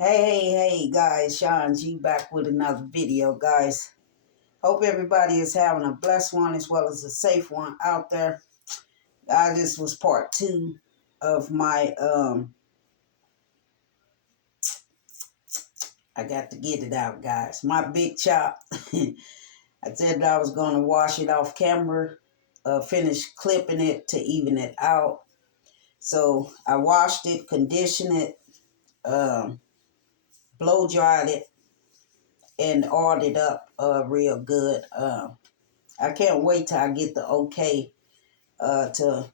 Hey, guys, Sean G back with another video, guys. Hope everybody is having a blessed one as well as a safe one out there. This was part two of my, I got to get it out, guys. My big chop. I said I was going to wash it off camera, finish clipping it to even it out. So I washed it, conditioned it, blow dried it, and oiled it up real good. I can't wait till I get the okay to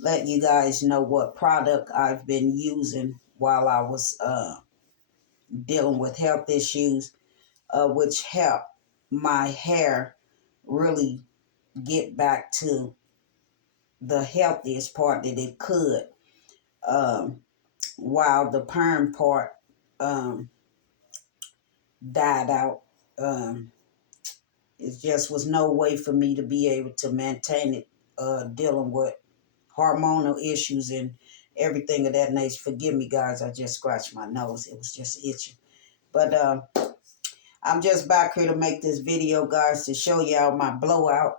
let you guys know what product I've been using while I was dealing with health issues, which helped my hair really get back to the healthiest part that it could, um, while the perm part um, died out. Um, it just was no way for me to be able to maintain it, dealing with hormonal issues and everything of that nature. Forgive me, guys. I just scratched my nose. It was just itching. But I'm just back here to make this video, guys, to show y'all my blowout.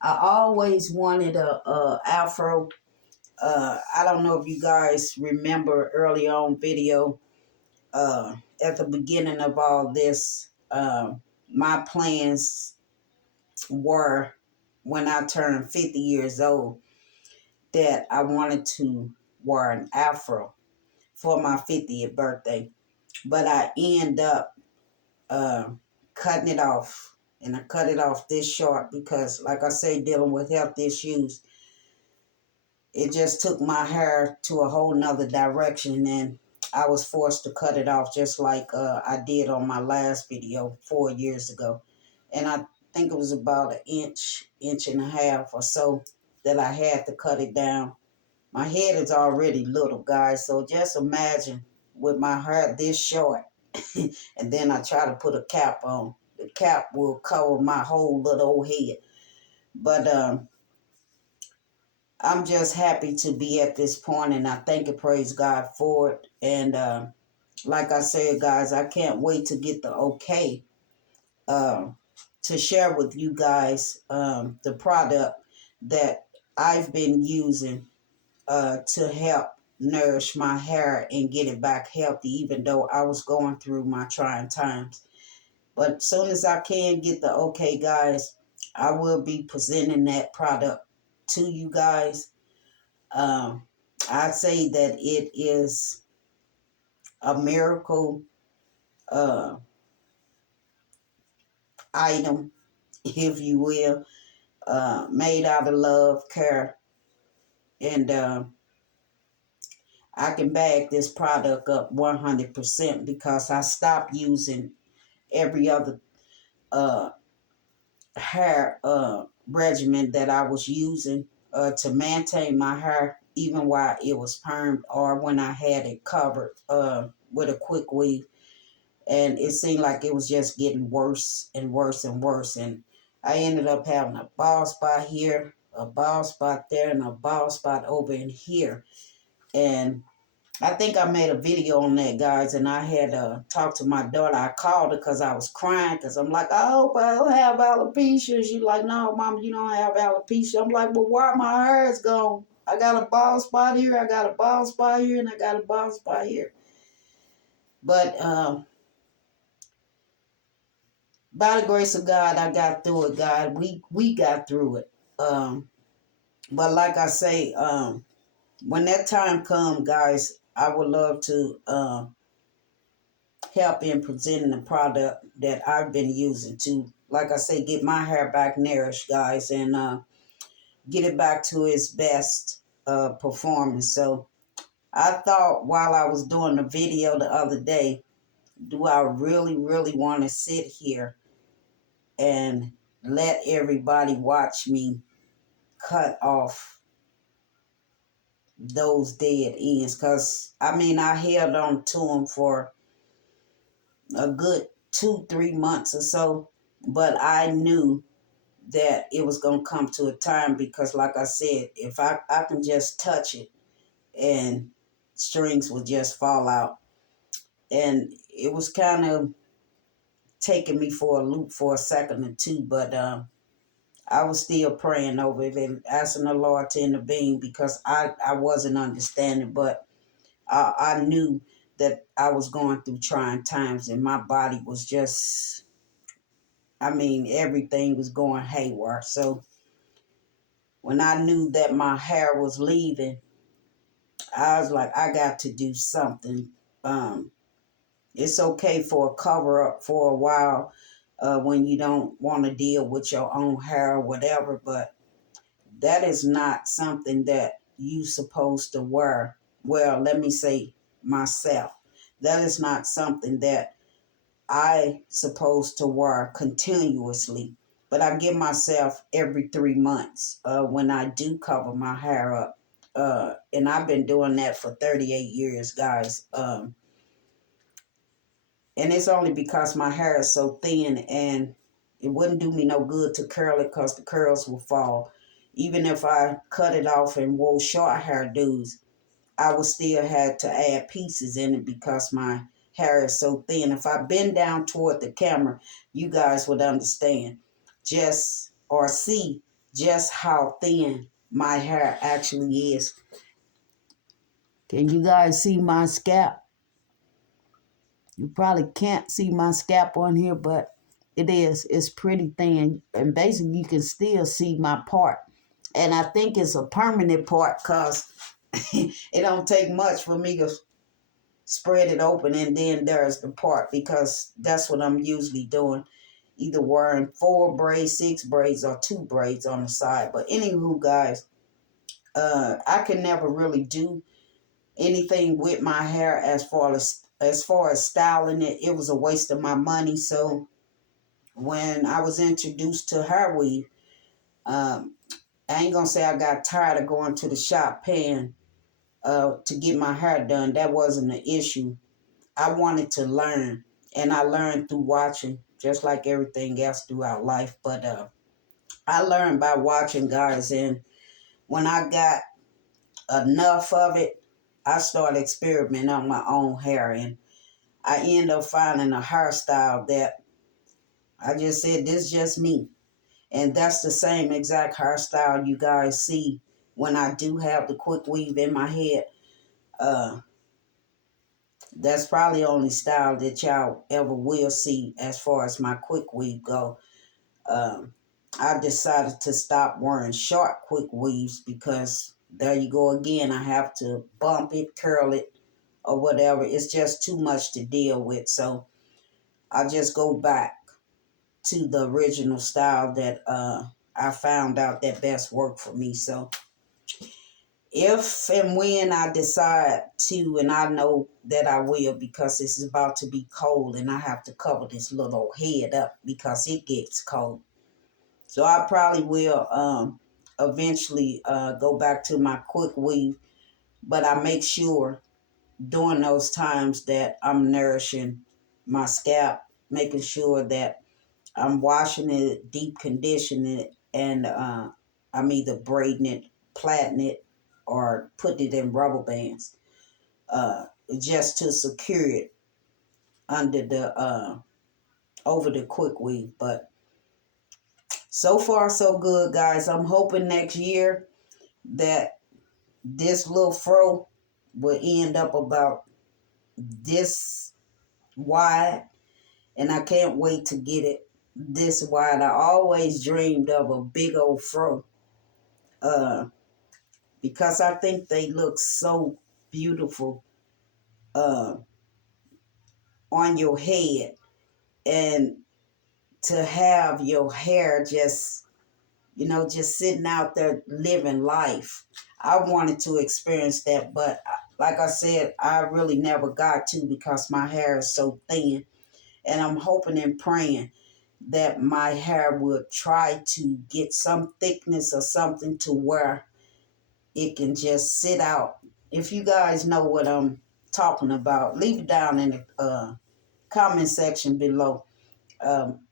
I always wanted a afro. I don't know if you guys remember early on video, at the beginning of all this, my plans were when I turned 50 years old that I wanted to wear an afro for my 50th birthday. But I end up uh, cutting it off. And I cut it off this short because, like I say, dealing with health issues, it just took my hair to a whole nother direction. And I was forced to cut it off just like I did on my last video 4 years ago. And I think it was about an inch and a half or so that I had to cut it down. My head is already little, guys, so just imagine with my hair this short, and then I try to put a cap on. The cap will cover my whole little old head. But I'm just happy to be at this point, and I thank and praise God for it. And like I said, guys, I can't wait to get the okay uh, to share with you guys the product that I've been using to help nourish my hair and get it back healthy, even though I was going through my trying times. But as soon as I can get the okay, guys, I will be presenting that product to you guys. Um, I say that it is a miracle uh, item, if you will, made out of love, care, and I can bag this product up 100% because I stopped using every other uh, hair regimen that I was using to maintain my hair, even while it was permed or when I had it covered with a quick weave. And it seemed like it was just getting worse and worse and worse. And I ended up having a bald spot here, a bald spot there, and a bald spot over in here. And I think I made a video on that, guys, and I had talked to my daughter. I called her because I was crying because I'm like, I hope I don't have alopecia. She's like, no, Mom, you don't have alopecia. I'm like, well, why my hair is gone? I got a bald spot here, I got a bald spot here, and I got a bald spot here. But by the grace of God, I got through it, God. We got through it. But like I say, when that time comes, guys, I would love to help in presenting the product that I've been using to, like I say, get my hair back nourished, guys, and get it back to its best performance. So I thought while I was doing the video the other day, do I really, really want to sit here and let everybody watch me cut off those dead ends? Because, I mean, I held on to them for a good 2-3 months or so, but I knew that it was going to come to a time because, like I said, if I can just touch it and strings will just fall out. And it was kind of taking me for a loop for a second or two, but I was still praying over it and asking the Lord to intervene because I wasn't understanding, but I knew that I was going through trying times and my body was just, I mean, everything was going haywire. So when I knew that my hair was leaving, I was like, I got to do something. Um, it's okay for a cover up for a while when you don't want to deal with your own hair or whatever, but that is not something that you supposed to wear. Well, let me say myself. That is not something that I supposed to wear continuously. But I give myself every 3 months when I do cover my hair up. And I've been doing that for 38 years, guys. And it's only because my hair is so thin and it wouldn't do me no good to curl it because the curls will fall. Even if I cut it off and wore short hairdos, I would still have to add pieces in it because my hair is so thin. If I bend down toward the camera, you guys would understand just or see just how thin my hair actually is. Can you guys see my scalp? You probably can't see my scalp on here, but it is. It's pretty thin. And basically, you can still see my part. And I think it's a permanent part because it don't take much for me to spread it open and then there's the part because that's what I'm usually doing. Either wearing 4 braids, 6 braids, or 2 braids on the side. But anywho, guys, I can never really do anything with my hair as far as styling it. It was a waste of my money. So when I was introduced to hair weave, um, I ain't gonna say I got tired of going to the shop paying to get my hair done. That wasn't the issue. I wanted to learn, and I learned through watching, just like everything else throughout life. But I learned by watching, guys, and when I got enough of it, I started experimenting on my own hair, and I ended up finding a hairstyle that I just said, this is just me. And that's the same exact hairstyle you guys see when I do have the quick weave in my head. Uh, that's probably the only style that y'all ever will see as far as my quick weave go. Um, I decided to stop wearing short quick weaves because there you go again. I have to bump it, curl it, or whatever. It's just too much to deal with. So I just go back to the original style that I found out that best worked for me. So if and when I decide to, and I know that I will because it's about to be cold and I have to cover this little head up because it gets cold. So I probably will eventually go back to my quick weave, but I make sure during those times that I'm nourishing my scalp, making sure that I'm washing it, deep conditioning it, and I'm either braiding it, plaiting it, or putting it in rubber bands uh, just to secure it under the over the quick weave. But so far, so good, guys. I'm hoping next year that this little fro will end up about this wide, and I can't wait to get it this wide. I always dreamed of a big old fro uh, because I think they look so beautiful uh, on your head, and to have your hair just, just sitting out there living life. I wanted to experience that, but like I said, I really never got to because my hair is so thin. And I'm hoping and praying that my hair will try to get some thickness or something to where it can just sit out. If you guys know what I'm talking about, leave it down in the comment section below.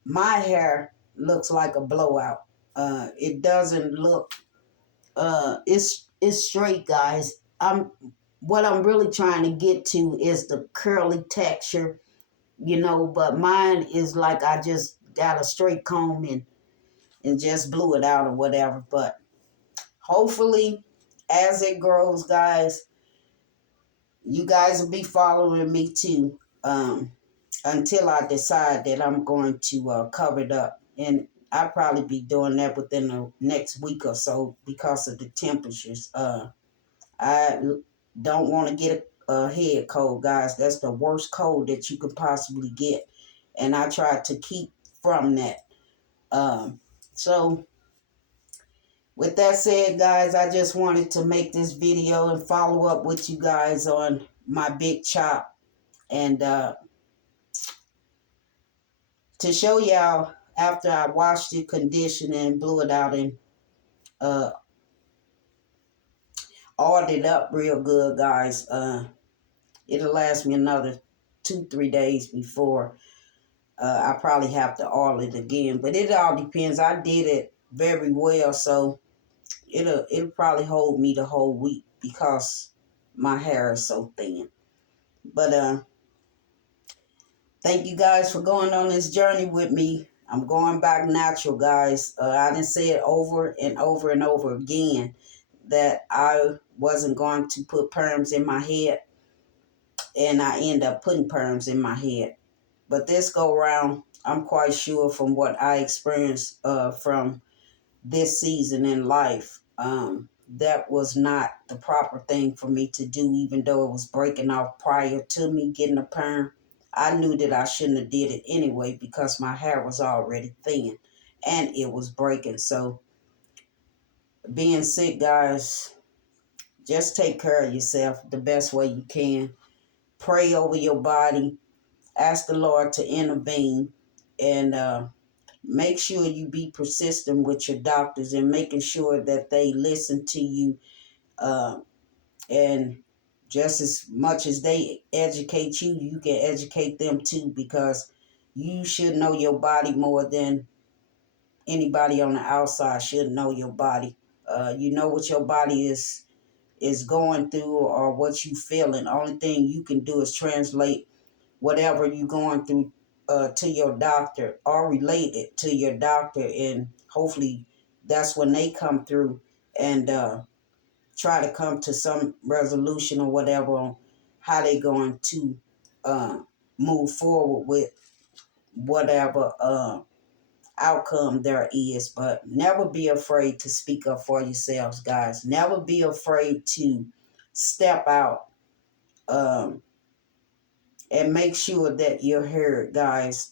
My hair looks like a blowout. It doesn't look. It's straight, guys. what I'm really trying to get to is the curly texture, but mine is like I just got a straight comb and just blew it out or whatever. But hopefully, as it grows, guys, you guys will be following me too, until I decide that I'm going to cover it up. And I'll probably be doing that within the next week or so because of the temperatures. I don't want to get a head cold, guys. That's the worst cold that you could possibly get. And I try to keep from that. So with that said, guys, I just wanted to make this video and follow up with you guys on my big chop. And to show y'all after I washed it, conditioned, and blew it out and uh, oiled it up real good, guys. It'll last me another 2-3 days before I probably have to oil it again. But it all depends. I did it very well, so it'll probably hold me the whole week because my hair is so thin. But thank you guys for going on this journey with me. I'm going back natural, guys. I didn't say it over and over and over again that I wasn't going to put perms in my head, and I end up putting perms in my head. But this go around, I'm quite sure from what I experienced from this season in life, that was not the proper thing for me to do, even though it was breaking off prior to me getting a perm. I knew that I shouldn't have did it anyway because my hair was already thin and it was breaking. So being sick, guys, just take care of yourself the best way you can. Pray over your body. Ask the Lord to intervene, and make sure you be persistent with your doctors and making sure that they listen to you, and just as much as they educate you, you can educate them too, because you should know your body more than anybody on the outside should know your body. You know what your body is going through or what you feeling. Only thing you can do is translate whatever you're going through to your doctor, or relate it to your doctor, and hopefully that's when they come through and try to come to some resolution or whatever on how they going to uh, move forward with whatever outcome there is. But never be afraid to speak up for yourselves, guys. Never be afraid to step out, um, and make sure that you're heard, guys.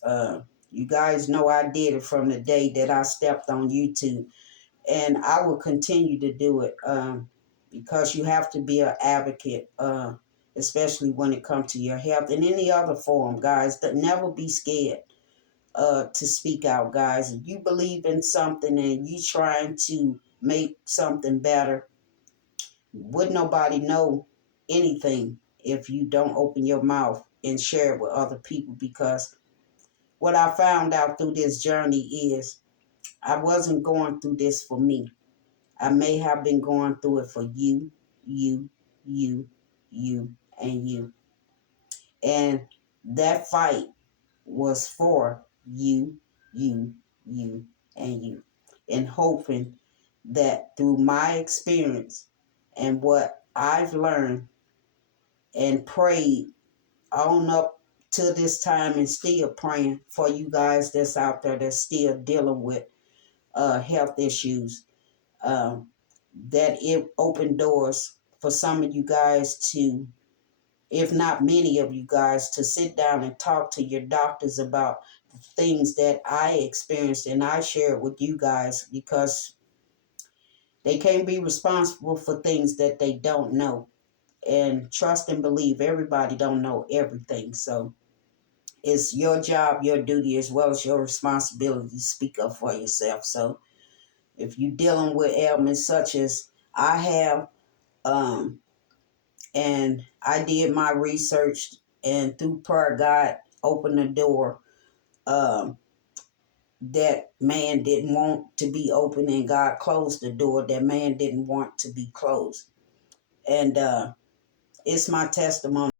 You guys know I did it from the day that I stepped on YouTube, and I will continue to do it, because you have to be an advocate, especially when it comes to your health and any other form, guys. That never be scared to speak out, guys. If you believe in something and you trying to make something better, would nobody know anything if you don't open your mouth and share it with other people? Because what I found out through this journey is I wasn't going through this for me. I may have been going through it for you, you, you, you, and you. And that fight was for you, you, you, and you. And hoping that through my experience and what I've learned and prayed on up to this time, and still praying for you guys that's out there that's still dealing with health issues, um, that it opened doors for some of you guys to, if not many of you guys, to sit down and talk to your doctors about the things that I experienced and I shared with you guys, because they can't be responsible for things that they don't know. And trust and believe, everybody don't know everything. So it's your job, your duty, as well as your responsibility to speak up for yourself. So if you're dealing with ailments such as I have, and I did my research, and through prayer, God opened the door um, that man didn't want to be open, and God closed the door that man didn't want to be closed. And it's my testimony.